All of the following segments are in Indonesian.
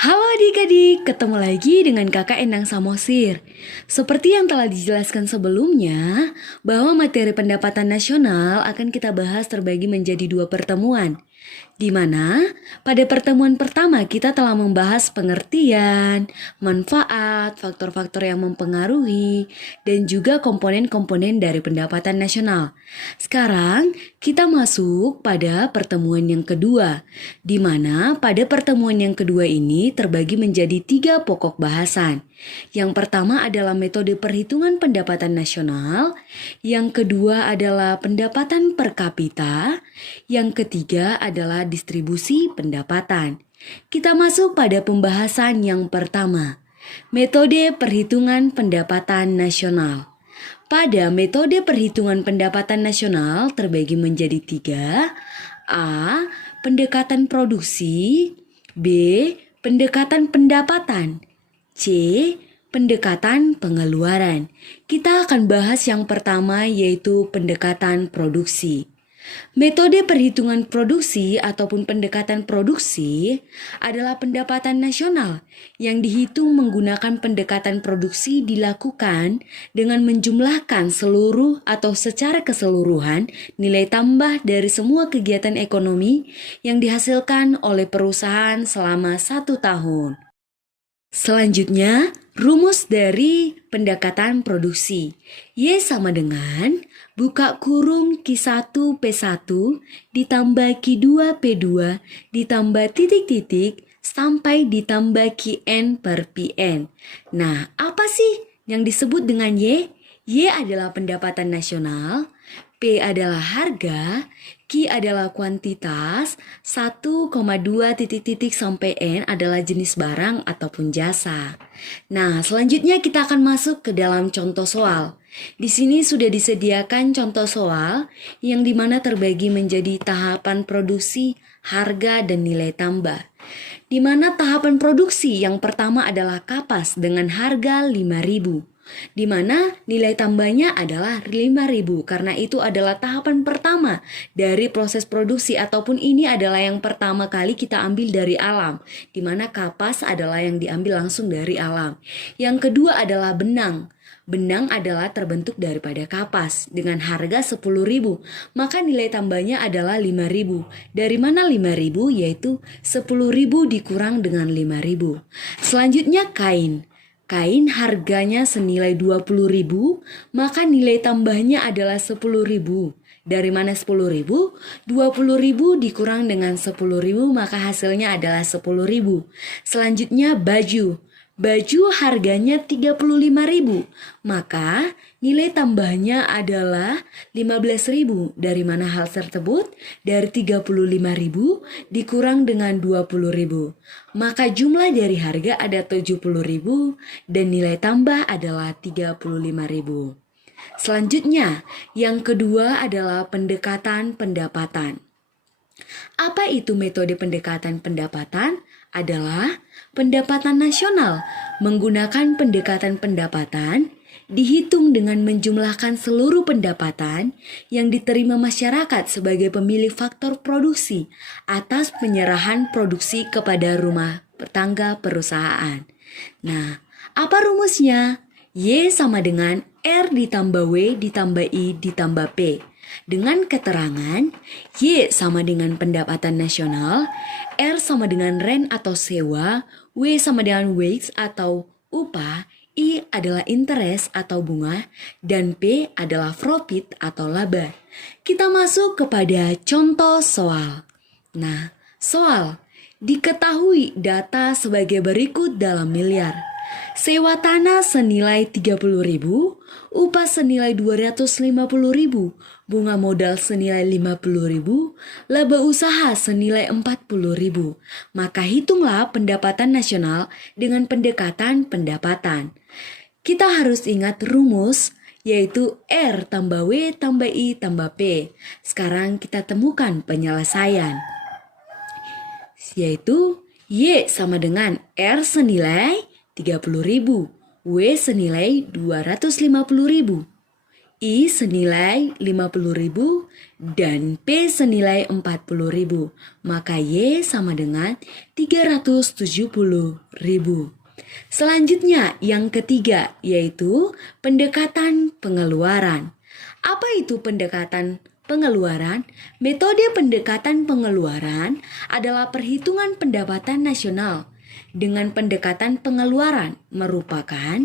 Halo adik-adik, ketemu lagi dengan kakak Endang Samosir. Seperti yang telah dijelaskan sebelumnya, bahwa materi pendapatan nasional akan kita bahas terbagi menjadi dua pertemuan. Di mana pada pertemuan pertama kita telah membahas pengertian, manfaat, faktor-faktor yang mempengaruhi, dan juga komponen-komponen dari pendapatan nasional. Sekarang kita masuk pada pertemuan yang kedua, di mana pada pertemuan yang kedua ini terbagi menjadi 3 pokok bahasan. Yang pertama adalah metode perhitungan pendapatan nasional, yang kedua adalah pendapatan per kapita, yang ketiga adalah distribusi pendapatan. Kita masuk pada pembahasan yang pertama, metode perhitungan pendapatan nasional. Pada metode perhitungan pendapatan nasional terbagi menjadi 3. A. Pendekatan produksi. B. Pendekatan pendapatan. C. Pendekatan pengeluaran. Kita akan bahas yang pertama yaitu pendekatan produksi. Metode perhitungan produksi ataupun pendekatan produksi adalah pendapatan nasional yang dihitung menggunakan pendekatan produksi dilakukan dengan menjumlahkan seluruh atau secara keseluruhan nilai tambah dari semua kegiatan ekonomi yang dihasilkan oleh perusahaan selama 1 tahun. Selanjutnya, rumus dari pendekatan produksi. Y sama dengan buka kurung Q1 P1 ditambah Q2 P2 ditambah titik-titik sampai ditambah Qn per Pn. Nah, apa sih yang disebut dengan Y? Y adalah pendapatan nasional, P adalah harga, Q adalah kuantitas, 1,2 titik-titik sampai N adalah jenis barang ataupun jasa. Nah, selanjutnya kita akan masuk ke dalam contoh soal. Di sini sudah disediakan contoh soal yang dimana terbagi menjadi tahapan produksi, harga, dan nilai tambah. Di mana tahapan produksi yang pertama adalah kapas dengan harga 5.000. Di mana nilai tambahnya adalah 5.000 karena itu adalah tahapan pertama dari proses produksi ataupun ini adalah yang pertama kali kita ambil dari alam, di mana kapas adalah yang diambil langsung dari alam. Yang kedua adalah benang. Benang adalah terbentuk daripada kapas dengan harga 10.000, maka nilai tambahnya adalah 5.000. Dari mana 5.000? Yaitu 10.000 dikurang dengan 5.000. Selanjutnya kain. Kain harganya senilai 20.000, maka nilai tambahnya adalah 10.000. Dari mana 10.000? 20.000 dikurang dengan 10.000, maka hasilnya adalah 10.000. Selanjutnya baju. Baju harganya 35.000, maka nilai tambahnya adalah 15.000. Dari mana hal tersebut? Dari 35.000 dikurang dengan 20.000. Maka jumlah dari harga ada 70.000 dan nilai tambah adalah 35.000. Selanjutnya, yang kedua adalah pendekatan pendapatan. Apa itu metode pendekatan pendapatan? Adalah pendapatan nasional menggunakan pendekatan pendapatan dihitung dengan menjumlahkan seluruh pendapatan yang diterima masyarakat sebagai pemilik faktor produksi atas penyerahan produksi kepada rumah tangga perusahaan. Nah, apa rumusnya? Y sama dengan R ditambah W ditambah I ditambah P. Dengan keterangan, Y sama dengan pendapatan nasional, R sama dengan rent atau sewa, W sama dengan wage atau upah, I adalah interest atau bunga, dan P adalah profit atau laba. Kita masuk kepada contoh soal. Nah, soal, diketahui data sebagai berikut dalam miliar. Sewa tanah senilai 30.000, upah senilai 250.000, bunga modal senilai 50.000, laba usaha senilai 40.000. Maka hitunglah pendapatan nasional dengan pendekatan pendapatan. Kita harus ingat rumus yaitu R tambah W tambah I tambah P. Sekarang kita temukan penyelesaian. Yaitu Y sama dengan R senilai 30.000, W senilai 250.000. I senilai 50.000 dan P senilai 40.000. Maka Y sama dengan 370.000. Selanjutnya yang ketiga yaitu pendekatan pengeluaran. Apa itu pendekatan pengeluaran? Metode pendekatan pengeluaran adalah perhitungan pendapatan nasional dengan pendekatan pengeluaran merupakan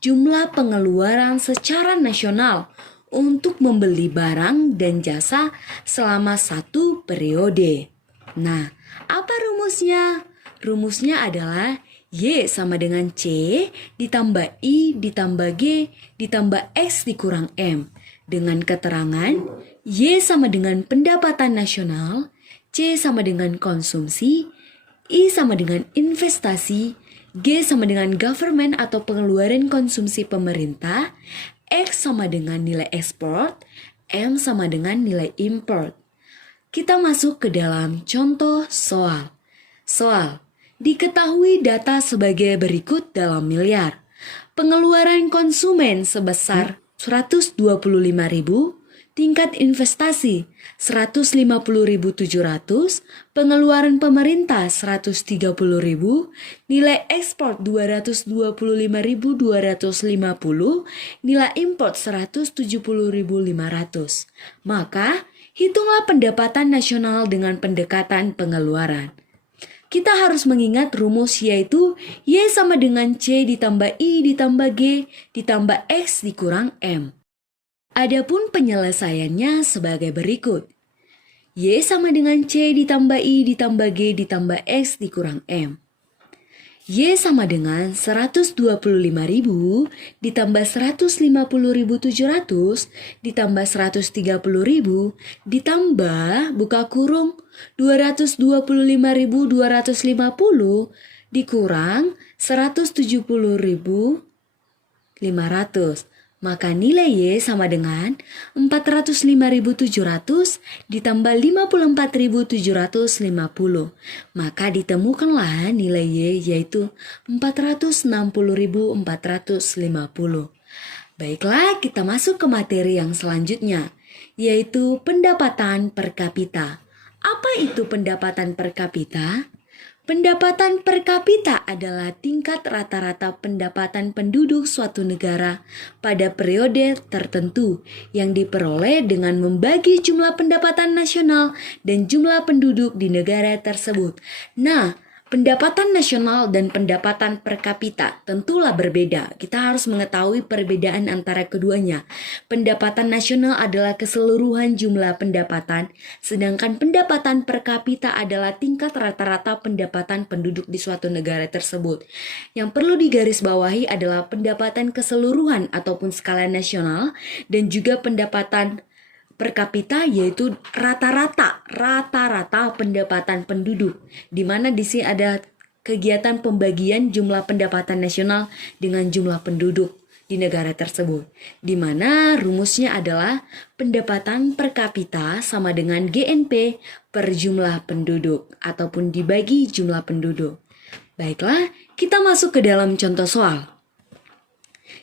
jumlah pengeluaran secara nasional untuk membeli barang dan jasa selama satu periode. Nah, apa rumusnya? Rumusnya adalah Y sama dengan C ditambah I ditambah G ditambah X dikurang M. Dengan keterangan Y sama dengan pendapatan nasional, C sama dengan konsumsi, I sama dengan investasi, G sama dengan government atau pengeluaran konsumsi pemerintah, X sama dengan nilai ekspor, M sama dengan nilai import. Kita masuk ke dalam contoh soal. Soal, diketahui data sebagai berikut dalam miliar. Pengeluaran konsumen sebesar 125.000, tingkat investasi 150.700, pengeluaran pemerintah 130.000, nilai ekspor 225.250, nilai import 170.500. Maka, hitunglah pendapatan nasional dengan pendekatan pengeluaran. Kita harus mengingat rumus yaitu Y sama dengan C ditambah I ditambah G ditambah X dikurang M. Adapun penyelesaiannya sebagai berikut. Y sama dengan C ditambah I ditambah G ditambah X dikurang M. Y sama dengan 125.000 ditambah 150.700 ditambah 130.000 ditambah buka kurung 225.250 dikurang 170.500. Maka nilai Y sama dengan 405.700 ditambah 54.750. Maka ditemukanlah nilai Y yaitu 460.450. Baiklah, kita masuk ke materi yang selanjutnya, yaitu pendapatan per kapita. Apa itu pendapatan per kapita? Pendapatan per kapita adalah tingkat rata-rata pendapatan penduduk suatu negara pada periode tertentu yang diperoleh dengan membagi jumlah pendapatan nasional dan jumlah penduduk di negara tersebut. Nah, pendapatan nasional dan pendapatan per kapita tentulah berbeda. Kita harus mengetahui perbedaan antara keduanya. Pendapatan nasional adalah keseluruhan jumlah pendapatan, sedangkan pendapatan per kapita adalah tingkat rata-rata pendapatan penduduk di suatu negara tersebut. Yang perlu digarisbawahi adalah pendapatan keseluruhan ataupun skala nasional dan juga pendapatan per kapita yaitu rata-rata pendapatan penduduk, di mana di sini ada kegiatan pembagian jumlah pendapatan nasional dengan jumlah penduduk di negara tersebut, di mana rumusnya adalah pendapatan per kapita sama dengan GNP per jumlah penduduk ataupun dibagi jumlah penduduk. Baiklah, kita masuk ke dalam contoh soal.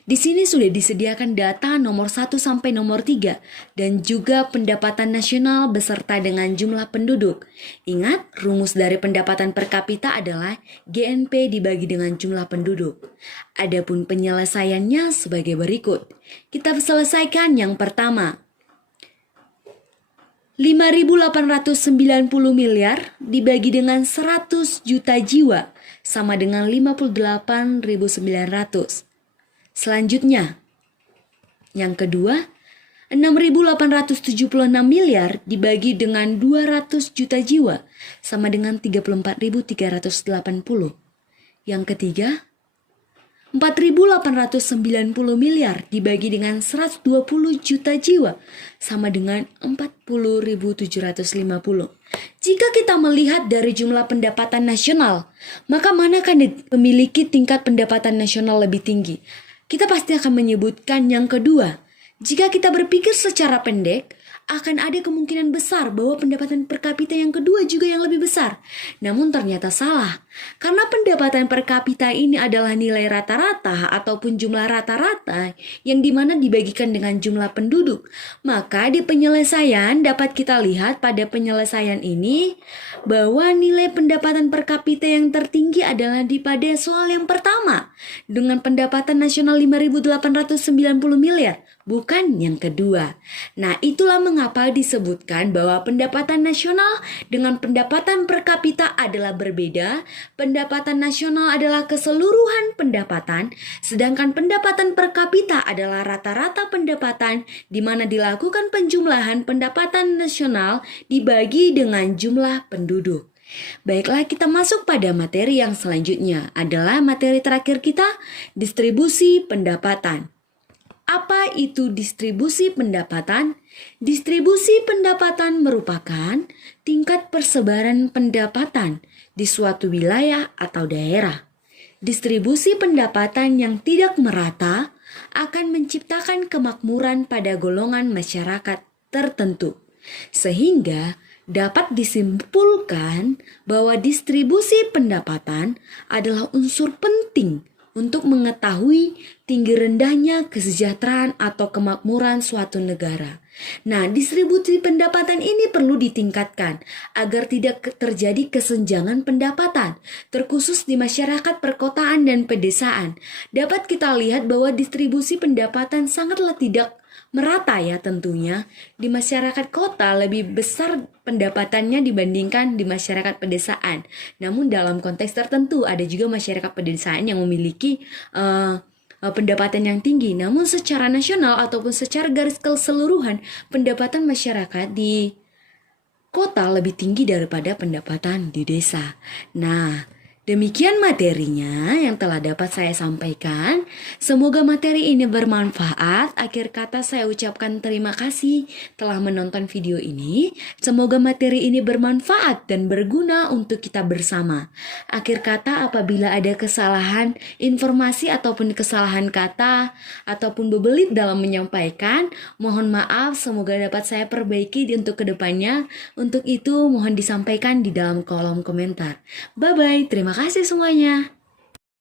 Di sini sudah disediakan data nomor 1 sampai nomor 3 dan juga pendapatan nasional beserta dengan jumlah penduduk. Ingat, rumus dari pendapatan per kapita adalah GNP dibagi dengan jumlah penduduk. Adapun penyelesaiannya sebagai berikut. Kita selesaikan yang pertama. 5.890 miliar dibagi dengan 100 juta jiwa sama dengan 58.900. Selanjutnya, yang kedua, 6.876 miliar dibagi dengan 200 juta jiwa sama dengan 34.380. Yang ketiga, 4.890 miliar dibagi dengan 120 juta jiwa sama dengan 40.750. Jika kita melihat dari jumlah pendapatan nasional, maka manakah memiliki tingkat pendapatan nasional lebih tinggi? Kita pasti akan menyebutkan yang kedua. Jika kita berpikir secara pendek, akan ada kemungkinan besar bahwa pendapatan per kapita yang kedua juga yang lebih besar. Namun ternyata salah. Karena pendapatan per kapita ini adalah nilai rata-rata ataupun jumlah rata-rata yang dimana dibagikan dengan jumlah penduduk. Maka di penyelesaian dapat kita lihat pada penyelesaian ini bahwa nilai pendapatan per kapita yang tertinggi adalah pada soal yang pertama dengan pendapatan nasional 5.890 miliar. Bukan yang kedua. Nah, itulah mengapa disebutkan bahwa pendapatan nasional dengan pendapatan per kapita adalah berbeda. Pendapatan nasional adalah keseluruhan pendapatan, sedangkan pendapatan per kapita adalah rata-rata pendapatan di mana dilakukan penjumlahan pendapatan nasional dibagi dengan jumlah penduduk. Baiklah, kita masuk pada materi yang selanjutnya adalah materi terakhir kita, distribusi pendapatan. Apa itu distribusi pendapatan? Distribusi pendapatan merupakan tingkat persebaran pendapatan di suatu wilayah atau daerah. Distribusi pendapatan yang tidak merata akan menciptakan kemakmuran pada golongan masyarakat tertentu, sehingga dapat disimpulkan bahwa distribusi pendapatan adalah unsur penting untuk mengetahui tinggi rendahnya kesejahteraan atau kemakmuran suatu negara. Nah, distribusi pendapatan ini perlu ditingkatkan agar tidak terjadi kesenjangan pendapatan, terkhusus di masyarakat perkotaan dan pedesaan. Dapat kita lihat bahwa distribusi pendapatan sangatlah tidak merata ya tentunya. Di masyarakat kota lebih besar pendapatannya dibandingkan di masyarakat pedesaan. Namun dalam konteks tertentu ada juga masyarakat pedesaan yang memiliki pendapatan yang tinggi. Namun secara nasional ataupun secara garis keseluruhan pendapatan masyarakat di kota lebih tinggi daripada pendapatan di desa. Nah, demikian materinya yang telah dapat saya sampaikan. Semoga materi ini bermanfaat. Akhir kata saya ucapkan terima kasih telah menonton video ini. Semoga materi ini bermanfaat dan berguna untuk kita bersama. Akhir kata, apabila ada kesalahan informasi ataupun kesalahan kata ataupun bebelit dalam menyampaikan, mohon maaf, semoga dapat saya perbaiki untuk kedepannya. Untuk itu mohon disampaikan di dalam kolom komentar. Bye-bye, terima kasih semuanya.